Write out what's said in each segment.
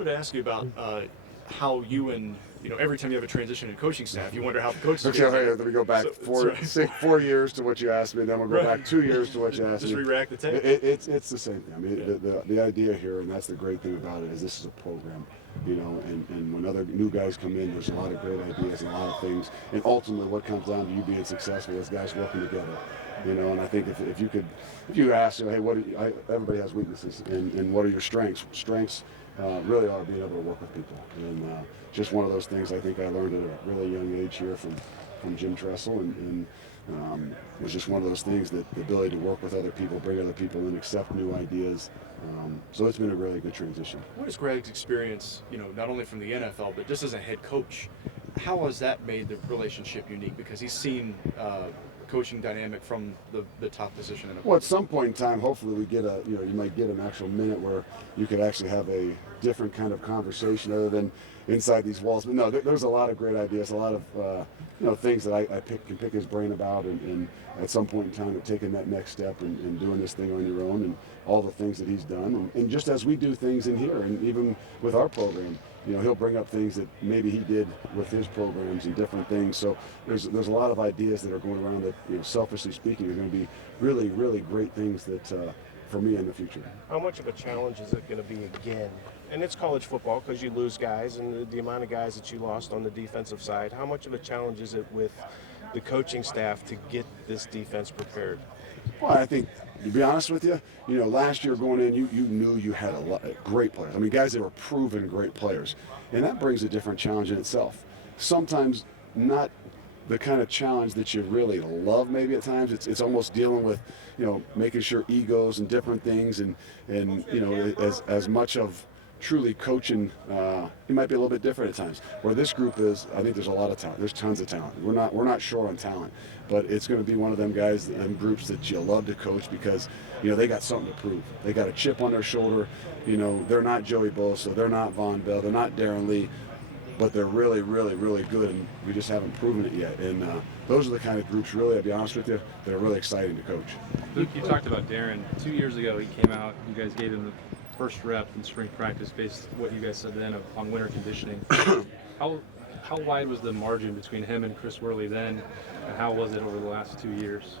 wanted to ask you about how you and, every time you have a transition in coaching staff, you wonder how the coaches Okay, let me go back 4 years to what you asked me, then we'll go back 2 years to what you asked me. Just re-rack the tape. It's the same thing. I mean, the idea here, and that's the great thing about it, is this is a program. And when other new guys come in, there's a lot of great ideas and a lot of things. And ultimately, what comes down to you being successful is guys working together. And I think if you ask, hey, everybody has weaknesses, and what are your strengths? Strengths really are being able to work with people. And just one of those things I think I learned at a really young age here from Jim Tressel, and it was just one of those things, that the ability to work with other people, bring other people in, accept new ideas. So it's been a really good transition. What is Greg's experience, not only from the NFL, but just as a head coach? How has that made the relationship unique? Because he's seen coaching dynamic from the top position in a Well, at some point in time, hopefully we get you might get an actual minute where you could actually have a different kind of conversation other than inside these walls. But no, there's a lot of great ideas, a lot of things that I can pick his brain about, and at some point in time of taking that next step and doing this thing on your own, and all the things that he's done, and just as we do things in here, and even with our program, he'll bring up things that maybe he did with his programs and different things. So there's a lot of ideas that are going around that, selfishly speaking, are going to be really, really great things that for me in the future. How much of a challenge is it going to be again? And it's college football, because you lose guys, and the amount of guys that you lost on the defensive side. How much of a challenge is it with the coaching staff to get this defense prepared? Well, I think, to be honest with you, last year going in, you knew you had a lot of great players. I mean, guys that were proven great players. And that brings a different challenge in itself. Sometimes not the kind of challenge that you really love, maybe at times. It's almost dealing with, making sure egos and different things, and as much of truly coaching, it might be a little bit different at times. Where this group is, I think there's a lot of talent. There's tons of talent. We're not short on talent, but it's going to be one of them guys and groups that you love to coach, because they got something to prove. They got a chip on their shoulder. They're not Joey Bosa, they're not Von Bell, they're not Darren Lee, but they're really, really, really good, and we just haven't proven it yet. And those are the kind of groups, really, I'll be honest with you, that are really exciting to coach. Luke, you talked about Darren. 2 years ago, he came out. You guys gave him the first rep in spring practice based on what you guys said then on winter conditioning. How wide was the margin between him and Chris Worley then, and how was it over the last 2 years?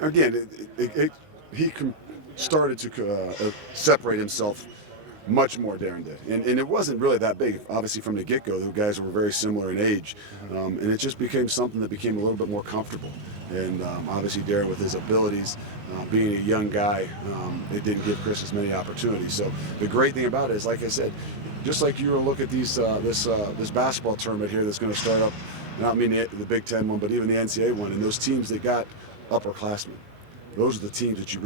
Again, he started to separate himself much more, Darren did. And it wasn't really that big, obviously, from the get-go. The guys were very similar in age. And it just became something that became a little bit more comfortable. And obviously, Darren, with his abilities, being a young guy, it didn't give Chris as many opportunities. So the great thing about it is, like I said, just like you look at these this basketball tournament here that's going to start up, and I don't mean the Big Ten one, but even the NCAA one, and those teams that got upperclassmen, those are the teams that you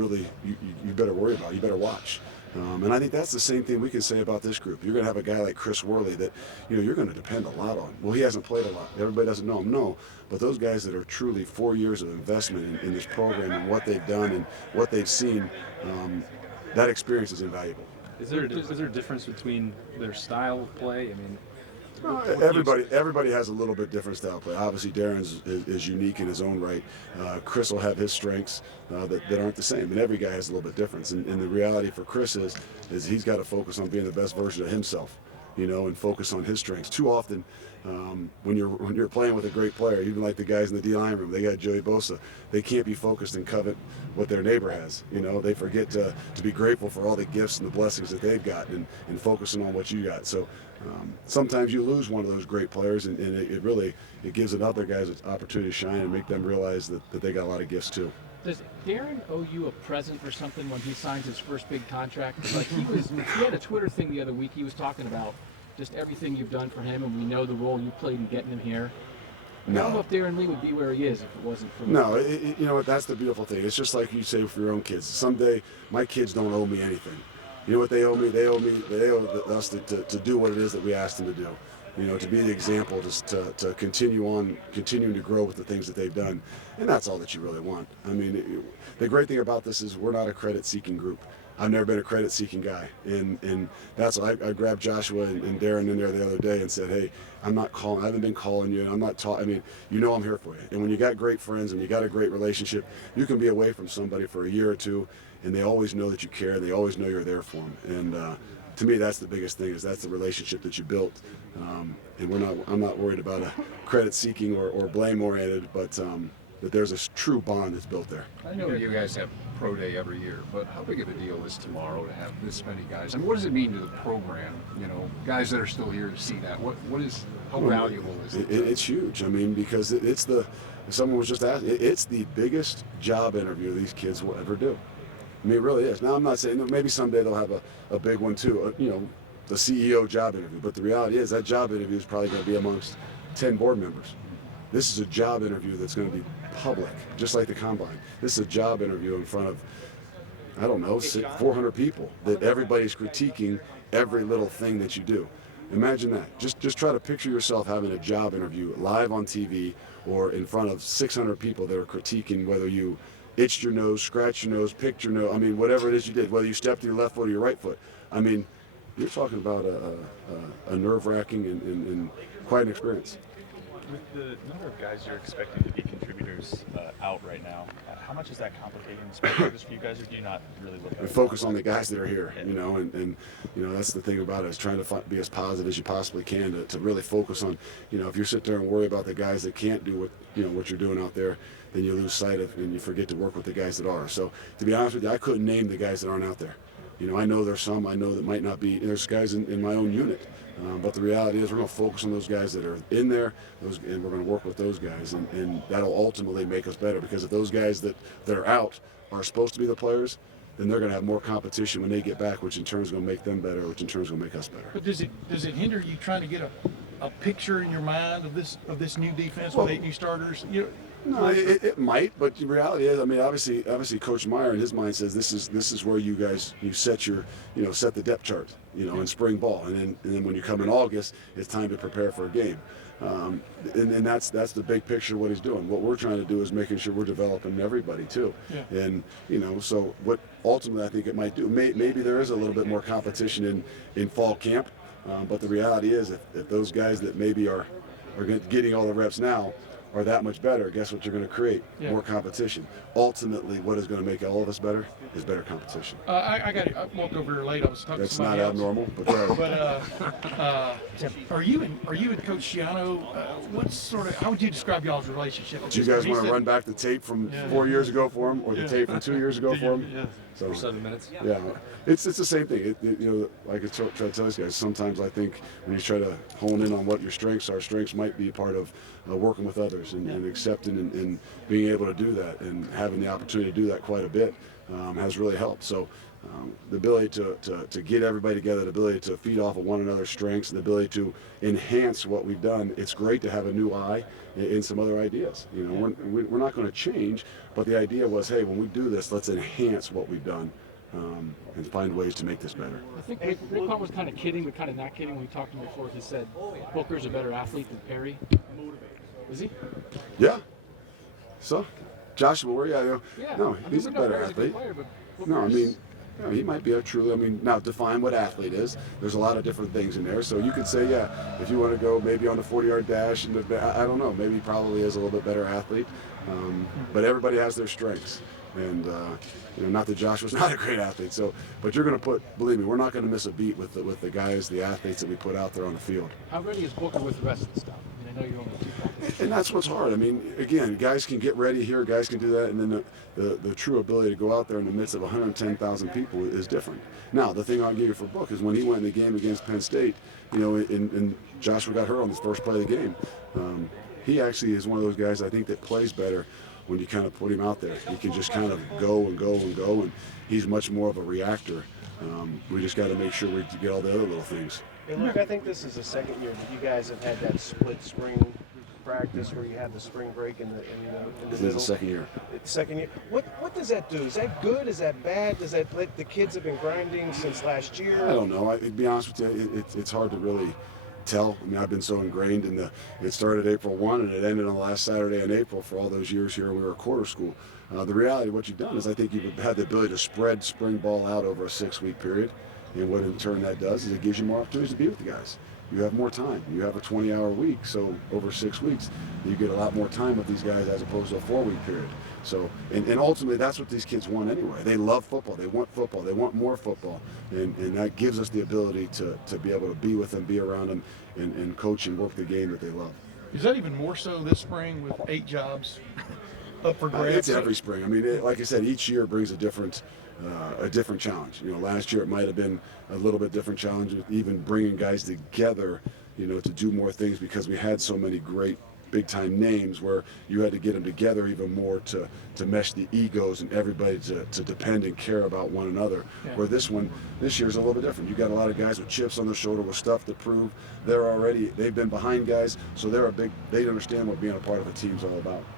better worry about, you better watch. And I think that's the same thing we can say about this group. You're going to have a guy like Chris Worley that you're going to depend a lot on. Well, he hasn't played a lot. Everybody doesn't know him. No. But those guys that are truly 4 years of investment in this program and what they've done and what they've seen, that experience is invaluable. Is there a difference between their style of play? I mean, everybody has a little bit different style of play. Obviously, Darren's is unique in his own right. Chris will have his strengths that aren't the same, and every guy has a little bit different. And the reality for Chris is he's got to focus on being the best version of himself, and focus on his strengths. Too often, when you're playing with a great player, even like the guys in the D-line room, they got Joey Bosa, they can't be focused and covet what their neighbor has. They forget to be grateful for all the gifts and the blessings that they've got, and focusing on what you got. So sometimes you lose one of those great players, and it gives another guys an opportunity to shine and make them realize that they got a lot of gifts too. Does Darren owe you a present or something when he signs his first big contract? Like he had a Twitter thing the other week. He was talking about just everything you've done for him, and we know the role you played in getting him here. No. I don't know if Darren Lee would be where he is if it wasn't for No, you know what? That's the beautiful thing. It's just like you say for your own kids. Someday, my kids don't owe me anything. You know what they owe me? They owe us to do what it is that we asked them to do. To be the example, just to continuing to grow with the things that they've done. And that's all that you really want. I mean, the great thing about this is we're not a credit-seeking group. I've never been a credit-seeking guy. And that's why I grabbed Joshua and Darren in there the other day and said, hey, I haven't been calling you, and I'm not talking. I'm here for you. And when you got great friends and you got a great relationship, you can be away from somebody for a year or two, and they always know that you care, and they always know you're there for them. And to me, that's the biggest thing, is that's the relationship that you built. And I'm not worried about a credit seeking or blame oriented, but that there's a true bond that's built there. I know you guys have pro day every year, but how big of a deal is tomorrow to have this many guys? I mean, what does it mean to the program? You know, guys that are still here to see that. How valuable is it? It's huge. I mean, because someone was just asking, it's the biggest job interview these kids will ever do. I mean, it really is. Now, I'm not saying that maybe someday they'll have a big one too, the CEO job interview. But the reality is that job interview is probably going to be amongst 10 board members. This is a job interview that's going to be public, just like the combine. This is a job interview in front of, I don't know, 400 people that everybody's critiquing every little thing that you do. Imagine that. Just try to picture yourself having a job interview live on TV or in front of 600 people that are critiquing whether you itched your nose, scratched your nose, picked your nose, I mean, whatever it is you did, whether you stepped to your left foot or your right foot. I mean, you're talking about a nerve-wracking and quite an experience. With the number of guys you're expecting to be contributors out right now, how much is that complicating spring practice for you guys, or do you not really look at And it? focus on the guys that are here, and that's the thing about it, is trying to be as positive as you possibly can to really focus on, if you sit there and worry about the guys that can't do what you're doing out there, then you lose sight of and you forget to work with the guys that are. So to be honest with you, I couldn't name the guys that aren't out there. I know there's some, I know that might not be, there's guys in my own unit. But the reality is we're going to focus on those guys that are in there, and we're going to work with those guys, and that'll ultimately make us better, because if those guys that are out are supposed to be the players, then they're going to have more competition when they get back, which in turn is going to make them better, which in turn is going to make us better. But does it hinder you trying to get a picture in your mind of this new defense with 8 new starters? No, it might, but the reality is, I mean, obviously, Coach Meyer in his mind says this is where you guys set your, set the depth chart, in spring ball, and then when you come in August, it's time to prepare for a game, and that's the big picture of what he's doing. What we're trying to do is making sure we're developing everybody too, and so what ultimately I think it might do, maybe there is a little bit more competition in fall camp, but the reality is if those guys that maybe are getting all the reps now are that much better, guess what you're going to create? More competition. Ultimately, what is going to make all of us better is better competition. I walked over here late. I was talking That's to somebody not else. abnormal, but Are you and Coach Schiano? How would you describe y'all's relationship? do you guys want to run back the tape from 4 years ago for him, or the tape from 2 years ago for him? Yeah. So, For 7 minutes. yeah, it's the same thing. Like I try to tell these guys, sometimes I think when you try to hone in on what your strengths are, strengths might be a part of working with others and accepting and being able to do that, and having the opportunity to do that quite a bit has really helped. So the ability to get everybody together, the ability to feed off of one another's strengths, and the ability to enhance what we've done. It's great to have a new eye in some other ideas. We're not going to change, but the idea was, hey, when we do this, let's enhance what we've done and find ways to make this better. I think Rick Hunt was kind of kidding, but kind of not kidding when we talked to him before. He said Booker's a better athlete than Perry. Is he? Yeah. So, Joshua, where are you? Yeah. No, I mean, he's we a know better Perry's athlete. good player, but No, I Booker's- mean, he might be a truly, now define what athlete is. There's a lot of different things in there. So you could say, if you want to go maybe on the 40-yard dash, and I don't know, maybe he probably is a little bit better athlete. But everybody has their strengths. And, not that Joshua's not a great athlete. So, but you're going to believe me, we're not going to miss a beat with the guys, the athletes that we put out there on the field. How ready is Booker with the rest of the stuff? I mean, I know you're only 2 practices. And that's what's hard. I mean, again, guys can get ready here, guys can do that, and then the true ability to go out there in the midst of 110,000 people is different. Now, the thing I'll give you for Book is when he went in the game against Penn State, and Joshua got hurt on his first play of the game, he actually is one of those guys I think that plays better when you kind of put him out there. He can just kind of go and go and go, and he's much more of a reactor. We just got to make sure we get all the other little things. And Luke, I think this is the second year that you guys have had that split spring practice where you have the spring break in the This is middle. the second year. It's second year. What does that do? Is that good? Is that bad? Does that like the kids have been grinding since last year? I don't know. To be honest with you, it's hard to really tell. I mean, I've been so ingrained in it started April 1 and it ended on the last Saturday in April for all those years here when we were a quarter school. The reality of what you've done is I think you've had the ability to spread spring ball out over a 6-week period. And what in turn that does is it gives you more opportunities to be with the guys. You have more time. You have a 20-hour week, so over 6 weeks, you get a lot more time with these guys as opposed to a 4-week period. So, and ultimately, that's what these kids want anyway. They love football. They want more football, and that gives us the ability to be able to be with them, be around them, and coach and work the game that they love. Is that even more so this spring with 8 jobs up for grabs? It's every spring. I mean, like I said, each year brings a different challenge. You know, last year it might have been a little bit different challenge with even bringing guys together, you know, to do more things because we had so many great big-time names where you had to get them together even more to mesh the egos and everybody to depend and care about one another. Yeah. Where this year's a little bit different. You got a lot of guys with chips on their shoulder with stuff to prove. They've been behind guys, so they understand what being a part of a team's all about.